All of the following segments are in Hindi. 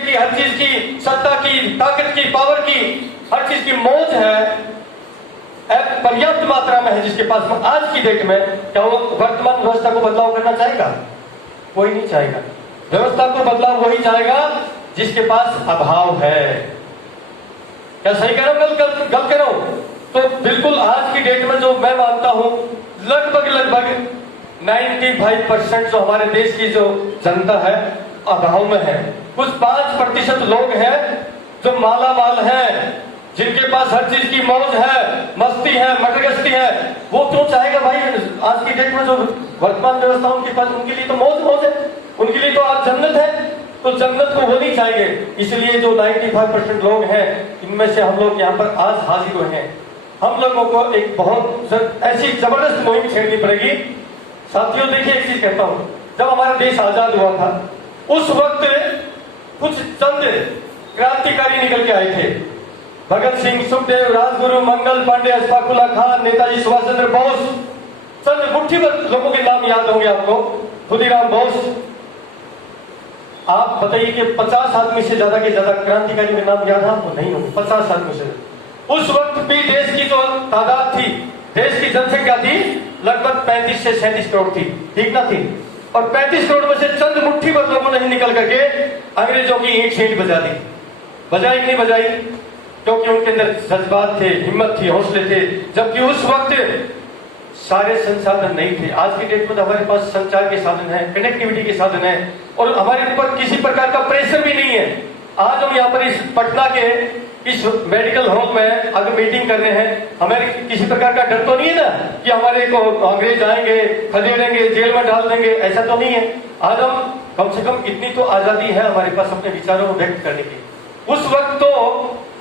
की, हर चीज की, सत्ता की, ताकत की, पावर की, हर चीज की मौज है, पर्याप्त मात्रा में है जिसके पास में, आज की डेट में क्या वो वर्तमान व्यवस्था को बदलाव करना चाहेगा? कोई नहीं चाहेगा। व्यवस्था को बदलाव वही चाहेगा जिसके पास अभाव है। क्या सही कह रहा हूं? गलत कह रहा हूं? तो बिल्कुल आज की डेट में जो मैं मानता हूं, लगभग 95% जो हमारे देश की जो जनता है अभाव में है। कुछ 5% लोग हैं जो माला माल है, जिनके पास हर चीज की मौज है, मस्ती है, मटगस्ती है। वो क्यों चाहेगा भाई? आज की डेट में जो वर्तमान व्यवस्था उनके पास, उनके लिए तो मौज है, उनके लिए तो आज जन्नत है, तो जन्नत को वो नहीं चाहेंगे। इसलिए जो 95% लोग हैं, इनमें से हम लोग यहाँ पर आज हाजिर हुए हैं। हम लोगों को एक बहुत ऐसी जबरदस्त मुहिम छेड़नी पड़ेगी। साथियों देखिए, एक चीज कहता हूं, जब हमारा देश आजाद हुआ था उस वक्त कुछ चंद क्रांतिकारी निकल के आए थे। भगत सिंह, सुखदेव, राजगुरु, मंगल पांडे, अशफाक उल्लाह खान, नेताजी सुभाष चंद्र बोस, चंद मुट्ठी भर लोगों के नाम याद होंगे आपको, खुदीराम बोस। आप बताइए कि 50 आदमी से ज्यादा के ज्यादा क्रांतिकारी के नाम याद है आपको? नहीं होंगे 50 आदमी से। उस वक्त भी देश की जो तादाद थी, देश की जनसंख्या थी, लगभग 35 से 37 करोड़ थी, ठीक ना थी? और 35 करोड़ में से चंद मुट्ठी भर लोगों ने निकल करके अंग्रेजों की ईंट सींट बजा दी। बजाई कि नहीं बजाई? क्योंकि उनके अंदर जज्बात थे, हिम्मत थी, हौसले थे। जबकि उस वक्त सारे संसाधन नहीं थे। आज की डेट में तो हमारे पास संचार के साधन है, कनेक्टिविटी के साधन है, और हमारे ऊपर किसी प्रकार का प्रेशर भी नहीं है। आज हम यहाँ पर इस पटना के इस मेडिकल हॉल में अगर मीटिंग कर रहे हैं, हमें किसी प्रकार का डर तो नहीं है ना कि हमारे को अंग्रेज आएंगे, खदेड़ेंगे, जेल में डाल देंगे, ऐसा तो नहीं है। आज हम कम से कम इतनी तो आजादी है हमारे पास अपने विचारों को व्यक्त करने की। उस वक्त तो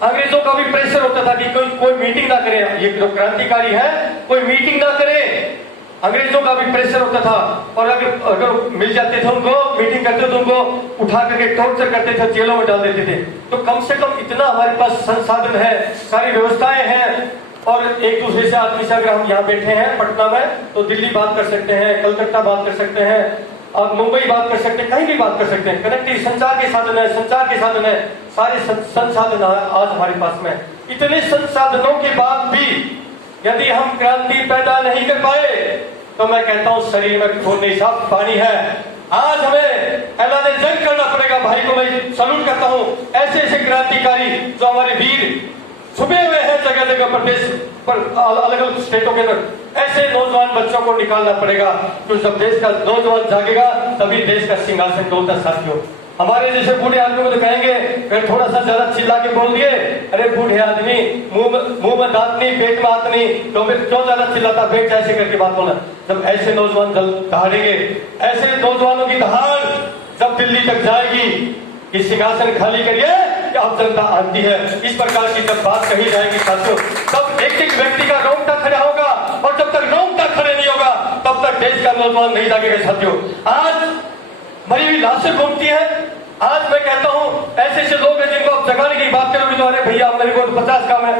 अंग्रेजों का भी प्रेशर होता था कि कोई मीटिंग ना करे, ये जो क्रांतिकारी है कोई मीटिंग ना करे, अंग्रेजों का भी प्रेशर होता था। और अगर मिल जाते थे उनको, मीटिंग करते थे, उनको उठा करके टॉर्चर करते थे, जेलों में डाल देते थे। तो कम से कम इतना हमारे पास संसाधन है, सारी व्यवस्थाएं हैं। और एक दूसरे से आदमी से अगर हम यहाँ बैठे हैं पटना में, तो दिल्ली बात कर सकते हैं, कलकत्ता बात कर सकते हैं, और मुंबई बात कर सकते हैं, कहीं भी बात कर सकते हैं। कनेक्टिव संचार के साधन है, संचार के साधन है, सारे संसाधन आज हमारे पास में। इतने संसाधनों के बाद भी यदि हम क्रांति पैदा नहीं कर पाए, तो मैं कहता हूं शरीर में खून नहीं, साफ पानी है। आज हमें ऐलान जंग करना पड़ेगा। भाई को मैं सलूट करता हूं, ऐसे ऐसे क्रांतिकारी जो हमारे वीर छुपे हुए हैं जगह जगह प्रदेश पर, अलग अलग स्टेटों के अंदर, ऐसे नौजवान बच्चों को निकालना पड़ेगा। तो जब देश का नौजवान जागेगा तभी देश का सिंहासन डोलता। साथियों, हमारे जैसे बूढ़े आदमी को तो कहेंगे, अगर थोड़ा सा ज्यादा चिल्ला के बोल दिए, अरे बूढ़े आदमी, मुंह में दांत नहीं, पेट में हाथ नहीं, तो फिर क्यों ज्यादा चिल्लाता, बैठ ऐसे करके बात बोला। जब ऐसे नौजवान दहाड़ेंगे, ऐसे नौजवानों की दहाड़ जब दिल्ली तक जाएगी कि सिंहासन खाली करिए, अब जनता आती है, इस प्रकार की जब बात कही जाएगी साथियों, तब एक एक व्यक्ति का रोंगटा खड़ा होगा। और जब तक रोंगटा खड़े नहीं होगा तब तक देश का नौजवान नहीं जागेगा। साथियों, आज मरी हुई लाशें घूमती है। आज मैं कहता हूं ऐसे ऐसे लोग हैं जिनको आप जगाने की बात करोगे तो अरे भैया मेरे को 50 काम है।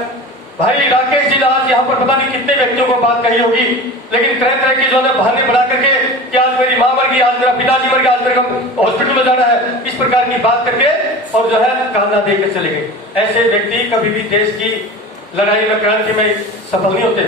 भाई राकेश जी ने आज यहाँ पर पता नहीं कितने व्यक्तियों को बात कही होगी, लेकिन तरह तरह की जो है बहाने बना करके कि आज मेरी मां मर गई, आज मेरा पिताजी मर गया, आज मेरे को हॉस्पिटल में जाना है, इस प्रकार की बात करके और जो है कहना देकर चले गए। ऐसे व्यक्ति कभी भी देश की लड़ाई में, क्रांति में सफल नहीं होते।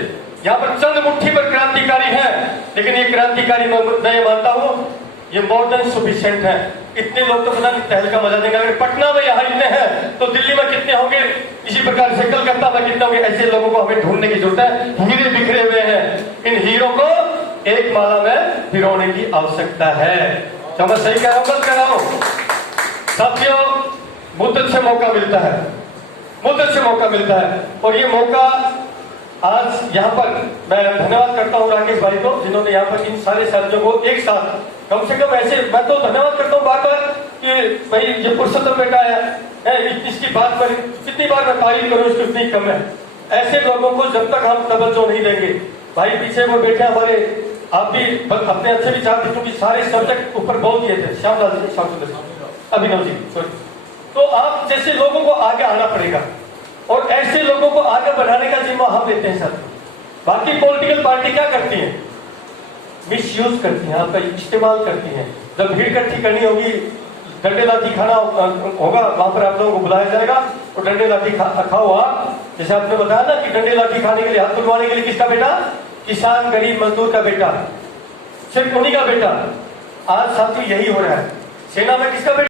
यहाँ पर चंद मुट्ठी पर क्रांतिकारी है, लेकिन ये क्रांतिकारी मैं ये मानता हूँ ये मोर देन सफिशिएंट है। इतने लोग तो पता नहीं तहलका मचा देंगे। अगर पटना में यहाँ इतने हैं तो दिल्ली में कितने होंगे, इसी प्रकार से कलकत्ता में कितने होंगे। ऐसे लोगों को हमें ढूंढने की जरूरत है। हीरे बिखरे हुए हैं, इन हीरों को एक माला में पिरोने की आवश्यकता है। तो मैं सही कह रहा हूँ, गलत कह रहा हूँ? साथियों, मुद्दत से मौका मिलता है, मुद्दत से मौका मिलता है, और ये मौका आज यहाँ पर मैं धन्यवाद करता हूँ राकेश भाई को, जिन्होंने यहाँ पर इन सारे साथियों को एक साथ कम से कम ऐसे, मैं तो धन्यवाद करता हूँ बार बार कि भाई ये पुरुषोत्तम बेटा है, इसकी बात पर कितनी बार मैं तारीफ करूँ इसकी उतनी कम है। ऐसे लोगों को जब तक हम तवज्जो नहीं देंगे, भाई पीछे वो बैठे हमारे, आप भी अपने अच्छे विचार थे क्योंकि सारे सब्जेक्ट ऊपर बोल दिए थे, श्यामलाल जी, अभिनव जी, तो आप जैसे लोगों को आगे आना पड़ेगा और ऐसे लोगों को आगे बढ़ाने का जिम्मा हम लेते हैं सर। बाकी पॉलिटिकल पार्टी क्या करती है? मिसयूज करती हैं, आपका इस्तेमाल करती हैं। जब भीड़ इकट्ठी करनी होगी डंडे लाठी खाना होगा, वहां पर आप लोगों को बुलाया जाएगा और डंडे लाठी खाओ आप। जैसे आपने बताया ना कि डंडे लाठी खाने के लिए, हाथ तुलवाने के लिए किसका बेटा? किसान गरीब मजदूर का बेटा, सिर्फ उन्हीं का बेटा। आज साथियों यही हो रहा है। सेना में किसका बेटा?